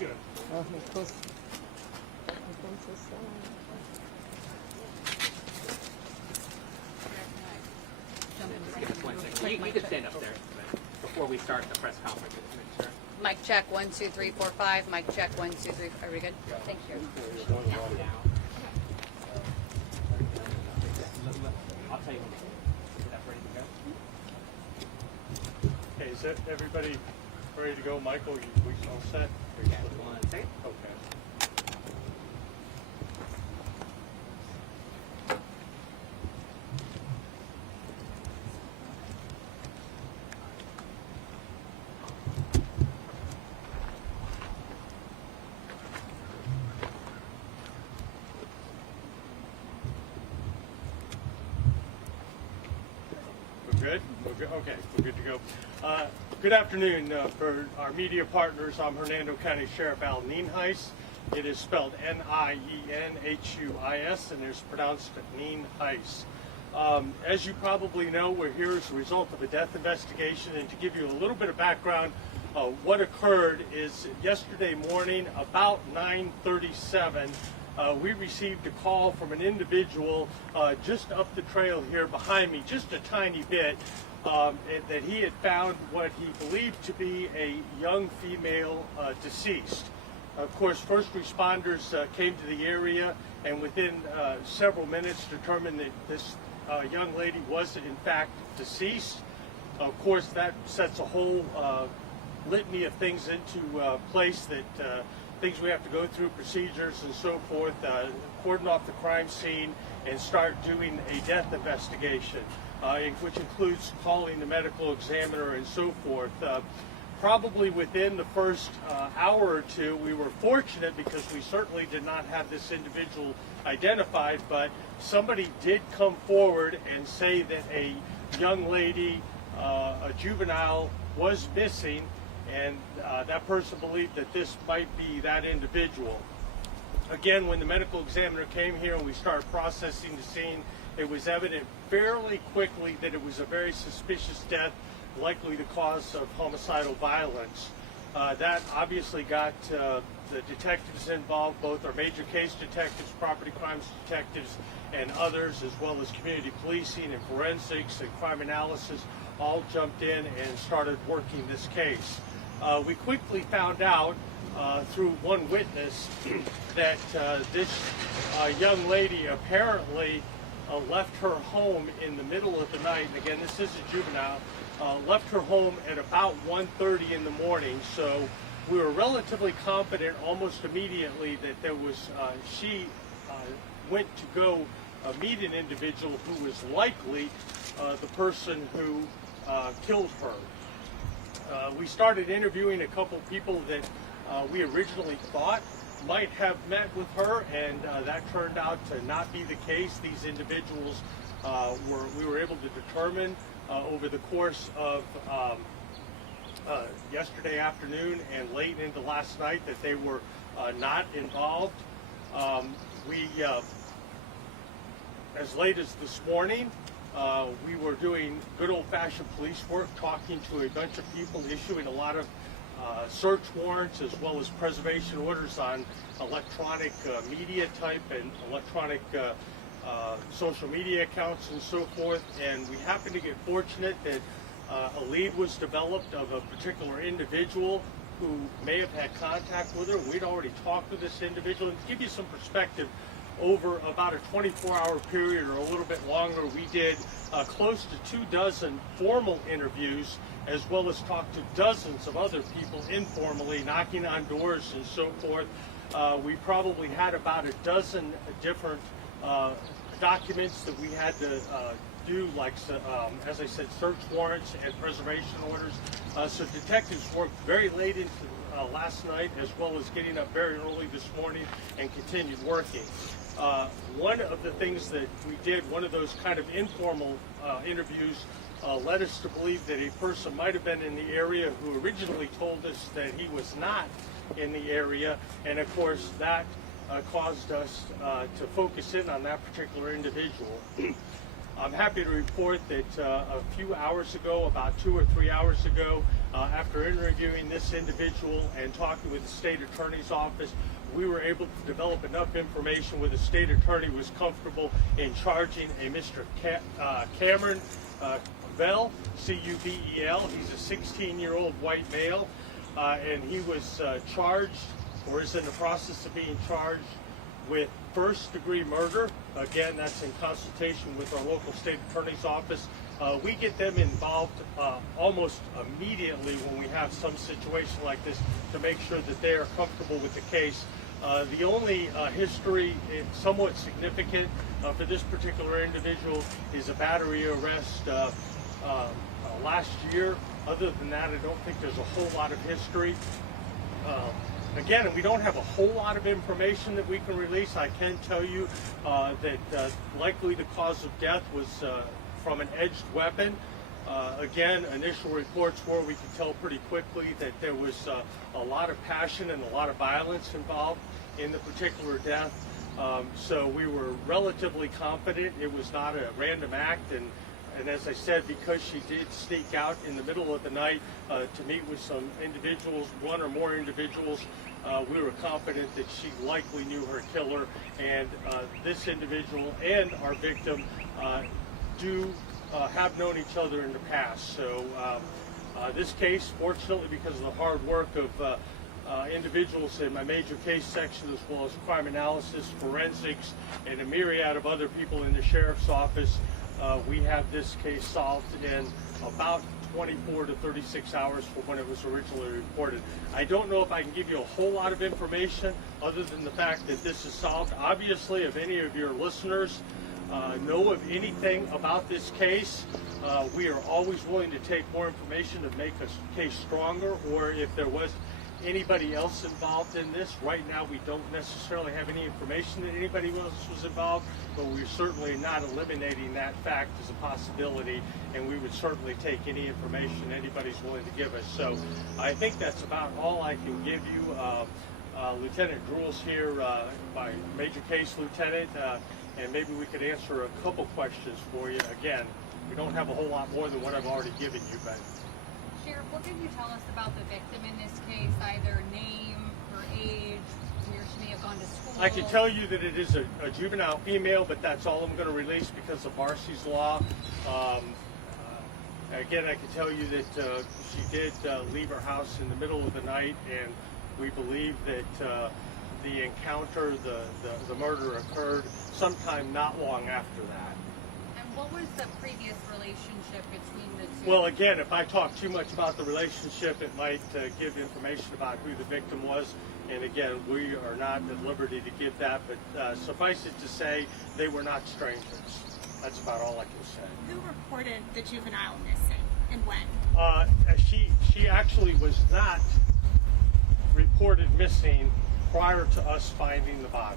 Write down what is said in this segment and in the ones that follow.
should. Just 1 second. You can stand up there before we start the press conference. Sure. Mic check, 1, 2, 3, 4, 5. Mic check, 1, 2, 3. Are we good? Thank you. I'll tell you when that's ready to go. Okay, is that everybody ready to go? Michael, we all set? Yeah, 1 second. Okay. Good? We're good? Okay, we're good to go. Good afternoon for our media partners. I'm Hernando County Sheriff Al Nienhuis. It is spelled Nienhuis and it's pronounced Nienhuis. As you probably know, we're here as a result of a death investigation, and to give you a little bit of background, what occurred is yesterday morning about 9:37, we received a call from an individual just up the trail here behind me, just a tiny bit, that he had found what he believed to be a young female deceased. Of course, first responders came to the area and within several minutes determined that this young lady was in fact deceased. Of course, that sets a whole litany of things into place, that things we have to go through, procedures and so forth, cordon off the crime scene and start doing a death investigation, which includes calling the medical examiner and so forth. Probably within the first hour or two, we were fortunate because we certainly did not have this individual identified, but somebody did come forward and say that a young lady, a juvenile, was missing, and that person believed that this might be that individual. Again, when the medical examiner came here and we started processing the scene, it was evident fairly quickly that it was a very suspicious death, likely the cause of homicidal violence. That obviously got the detectives involved, both our major case detectives, property crimes detectives, and others, as well as community policing and forensics and crime analysis, all jumped in and started working this case. We quickly found out through one witness that this young lady apparently left her home in the middle of the night. And again, this is a juvenile. Left her home at about 1:30 in the morning. So we were relatively confident almost immediately that there was, she went to go meet an individual who was likely the person who killed her. We started interviewing a couple people that we originally thought might have met with her, and that turned out to not be the case. These individuals we were able to determine over the course of yesterday afternoon and late into last night that they were not involved. As late as this morning, we were doing good old-fashioned police work, talking to a bunch of people, issuing a lot of search warrants as well as preservation orders on electronic media type and electronic social media accounts and so forth. And we happened to get fortunate that a lead was developed of a particular individual who may have had contact with her. We'd already talked with this individual. And to give you some perspective, over about a 24-hour period or a little bit longer, we did close to 24 formal interviews, as well as talked to dozens of other people informally, knocking on doors and so forth. We probably had about a dozen different documents that we had to do, like, as I said, search warrants and preservation orders. So detectives worked very late into last night, as well as getting up very early this morning and continued working. One of the things that we did, one of those kind of informal interviews, led us to believe that a person might have been in the area who originally told us that he was not in the area, and of course that caused us to focus in on that particular individual. I'm happy to report that a few hours ago, about 2 or 3 hours ago, After interviewing this individual and talking with the state attorney's office, we were able to develop enough information where the state attorney was comfortable in charging a Mr. Cameron Cubel, C-U-B-E-L. He's a 16-year-old white male, and he was charged, or is in the process of being charged, with first-degree murder. Again, that's in consultation with our local state attorney's office. We get them involved almost immediately when we have some situation like this to make sure that they are comfortable with the case. The only history, somewhat significant for this particular individual, is a battery arrest last year. Other than that, I don't think there's a whole lot of history. Again, we don't have a whole lot of information that we can release. I can tell you that likely the cause of death was from an edged weapon. Again, initial reports were we could tell pretty quickly that there was a lot of passion and a lot of violence involved in the particular death. So we were relatively confident it was not a random act. And as I said, because she did sneak out in the middle of the night to meet with some individuals, one or more individuals, we were confident that she likely knew her killer. And this individual and our victim do have known each other in the past. So this case, fortunately, because of the hard work of individuals in my major case section, as well as crime analysis, forensics, and a myriad of other people in the sheriff's office, we have this case solved in about 24 to 36 hours from when it was originally reported. I don't know if I can give you a whole lot of information other than the fact that this is solved. Obviously, if any of your listeners know of anything about this case, we are always willing to take more information to make a case stronger, or if there was anybody else involved in this. Right now, we don't necessarily have any information that anybody else was involved, but we're certainly not eliminating that fact as a possibility, and we would certainly take any information anybody's willing to give us. So I think that's about all I can give you. Lieutenant Drewell's here, my major case lieutenant, and maybe we could answer a couple questions for you. Again, we don't have a whole lot more than what I've already given you, but Sheriff, what can you tell us about the victim in this case? Either name, her age, where she may have gone to school? I can tell you that it is a juvenile female, but that's all I'm going to release because of Marcy's law. Again, I can tell you that she did leave her house in the middle of the night, and we believe that the encounter, the murder occurred sometime not long after that. And what was the previous relationship between the two? Well, again, if I talk too much about the relationship, it might give information about who the victim was. And again, we are not at liberty to give that, but suffice it to say, they were not strangers. That's about all I can say. Who reported the juvenile missing and when? She actually was not reported missing prior to us finding the body.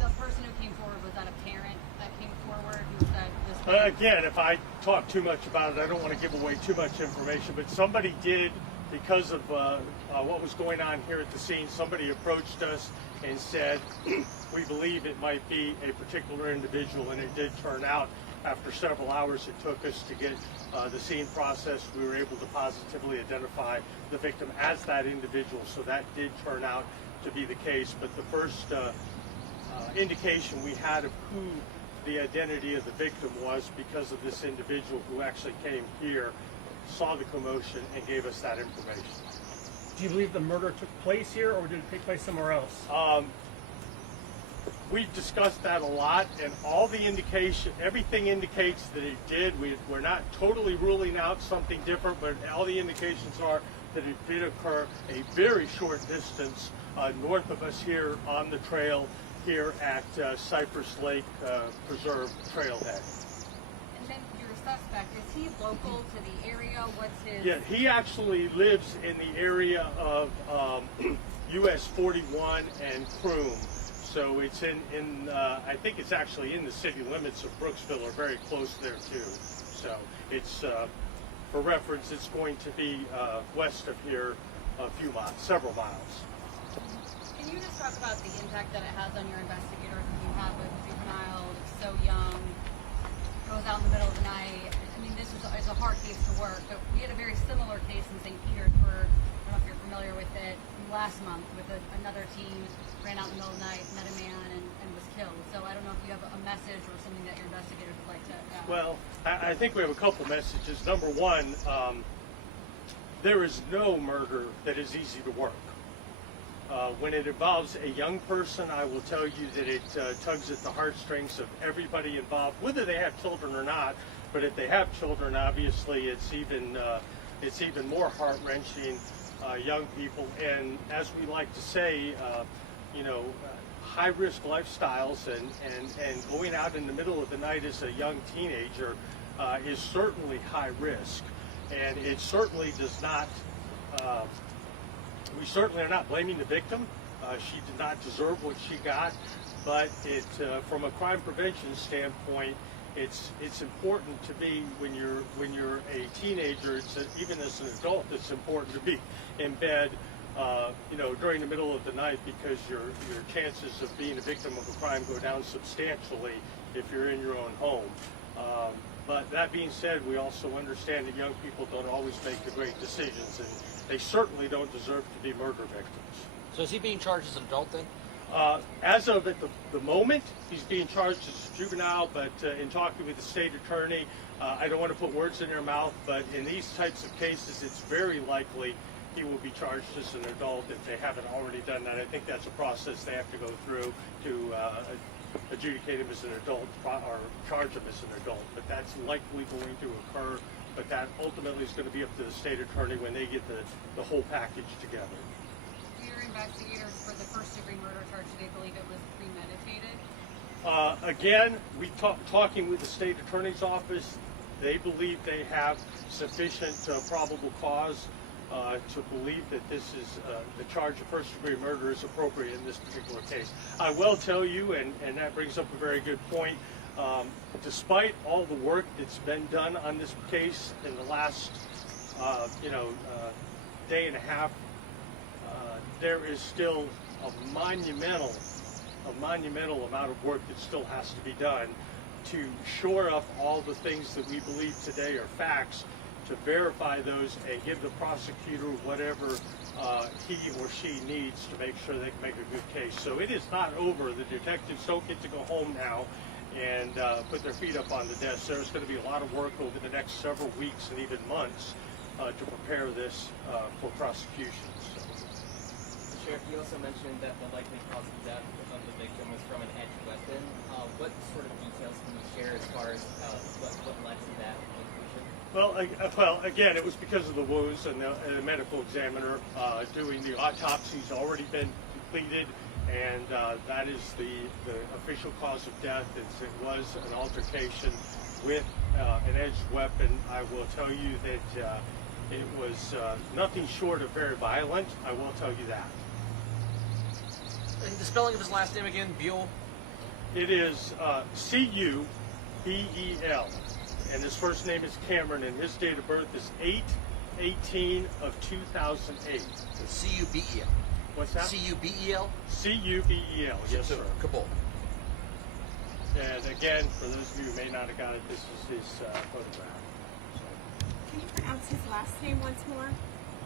The person who came forward, was that a parent that came forward who said this? Again, if I talk too much about it, I don't want to give away too much information, but somebody did, because of what was going on here at the scene, somebody approached us and said, we believe it might be a particular individual, and it did turn out, after several hours it took us to get the scene processed, we were able to positively identify the victim as that individual, so that did turn out to be the case. But the first indication we had of who the identity of the victim was because of this individual who actually came here, saw the commotion, and gave us that information. Do you believe the murder took place here, or did it take place somewhere else? We've discussed that a lot, and all the indication, everything indicates that it did. We're not totally ruling out something different, but all the indications are that it did occur a very short distance north of us here on the trail here at Cypress Lake Preserve trailhead. And then your suspect, is he local to the area? What's his? Yeah, he actually lives in the area of US 41 and Croom. So it's in I think it's actually in the city limits of Brooksville, or very close there too. So it's, for reference, it's going to be west of here a few miles, several miles. Can you just talk about the impact that it has on your investigators when you have a juvenile so young, goes out in the middle of the night? I mean, it's is a hard case to work, but we had a very similar case in St. Petersburg. I don't know if you're familiar with it. Last month, with another team, ran out in the middle of the night, met a man, and was killed. So I don't know if you have a message or something that your investigators would like to. Well, I think we have a couple messages. Number one, there is no murder that is easy to work. When it involves a young person, I will tell you that it tugs at the heartstrings of everybody involved, whether they have children or not. But if they have children, obviously it's even more heart-wrenching. Young people, and as we like to say, high-risk lifestyles and going out in the middle of the night as a young teenager is certainly high risk, and it certainly does not. We certainly are not blaming the victim. She did not deserve what she got, but from a crime prevention standpoint, it's important to be when you're a teenager. Even as an adult, it's important to be in bed, during the middle of the night, because your chances of being a victim of a crime go down substantially if you're in your own home. But that being said, we also understand that young people don't always make the great decisions, and they certainly don't deserve to be murder victims. So is he being charged as an adult then? As of at the moment, he's being charged as a juvenile, but in talking with the state attorney, I don't want to put words in their mouth, but in these types of cases, it's very likely he will be charged as an adult if they haven't already done that. I think that's a process they have to go through to adjudicate him as an adult or charge him as an adult, but that's likely going to occur, but that ultimately is going to be up to the state attorney when they get the whole package together. Your investigators for the first-degree murder charge, do they believe it was premeditated? Again, talking with the state attorney's office, they believe they have sufficient probable cause to believe that this is the charge of first-degree murder is appropriate in this particular case. I will tell you, and that brings up a very good point, despite all the work that's been done on this case in the last, day and a half, there is still a monumental amount of work that still has to be done to shore up all the things that we believe today are facts, to verify those and give the prosecutor whatever he or she needs to make sure they can make a good case. So it is not over. The detectives don't get to go home now and put their feet up on the desk. There's going to be a lot of work over the next several weeks and even months to prepare this for prosecution. Sheriff, you also mentioned that the likely cause of death of the victim was from an edged weapon. What sort of details can you share as far as what led to that conclusion? Well, again, it was because of the wounds, and the medical examiner doing the autopsy's already been completed, and that is the official cause of death. It was an altercation with an edged weapon. I will tell you that it was nothing short of very violent. I will tell you that. And the spelling of his last name again, Buell? It is C-U-B-E-L, and his first name is Cameron, and his date of birth is 8/18 of 2008. C-U-B-E-L. What's that? C-U-B-E-L? C-U-B-E-L, yes, sir. Kabul. And again, for those of you who may not have got it, this is his photograph. Can you pronounce his last name once more?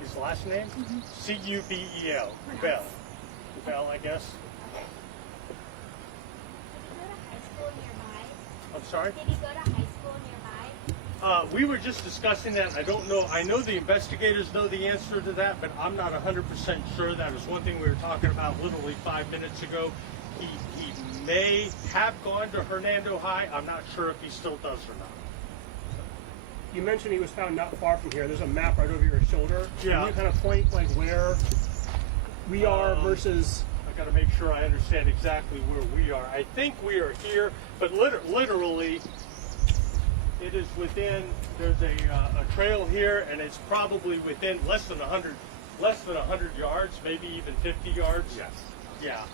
His last name? C-U-B-E-L. Bell. Bell, I guess. Did he go to high school nearby? I'm sorry? Did he go to high school nearby? We were just discussing that. I don't know. I know the investigators know the answer to that, but I'm not 100% sure. That is one thing we were talking about literally 5 minutes ago. He may have gone to Hernando High. I'm not sure if he still does or not. You mentioned he was found not far from here. There's a map right over your shoulder. Yeah. Can you kind of point like where we are versus? I got to make sure I understand exactly where we are. I think we are here, but literally, it is within. There's a trail here, and it's probably within less than 100 yards, maybe even 50 yards. Yes. Yeah.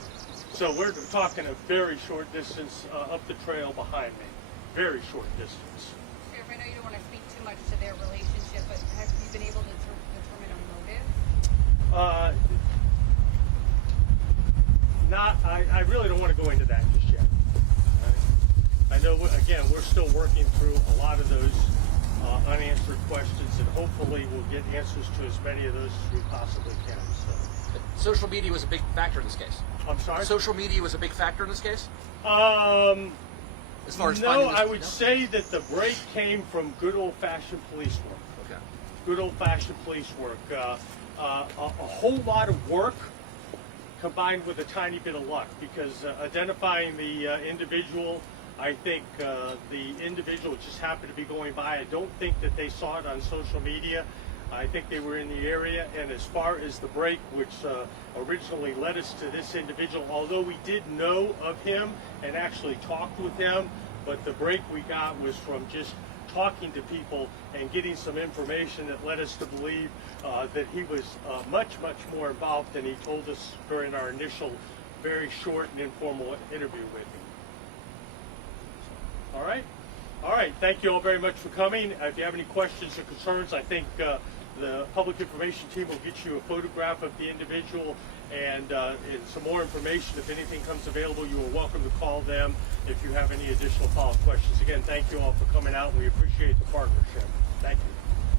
So we're talking a very short distance up the trail behind me. Very short distance. Sheriff, I know you don't want to speak too much to their relationship, but have you been able to determine a motive? I really don't want to go into that just yet. I know, again, we're still working through a lot of those unanswered questions, and hopefully we'll get answers to as many of those as we possibly can. So, Social media was a big factor in this case. I'm sorry? Social media was a big factor in this case? As far as No, finding this, I would say that the break came from good old-fashioned police work. Okay. Good old-fashioned police work. A whole lot of work combined with a tiny bit of luck, because identifying the individual, I think the individual just happened to be going by. I don't think that they saw it on social media. I think they were in the area, and as far as the break, which originally led us to this individual, although we did know of him and actually talked with him, but the break we got was from just talking to people and getting some information that led us to believe that he was much, much more involved than he told us during our initial, very short and informal interview with him. All right? All right, thank you all very much for coming. If you have any questions or concerns, I think the public information team will get you a photograph of the individual and some more information. If anything comes available, you are welcome to call them if you have any additional follow-up questions. Again, thank you all for coming out. We appreciate the partnership. Thank you.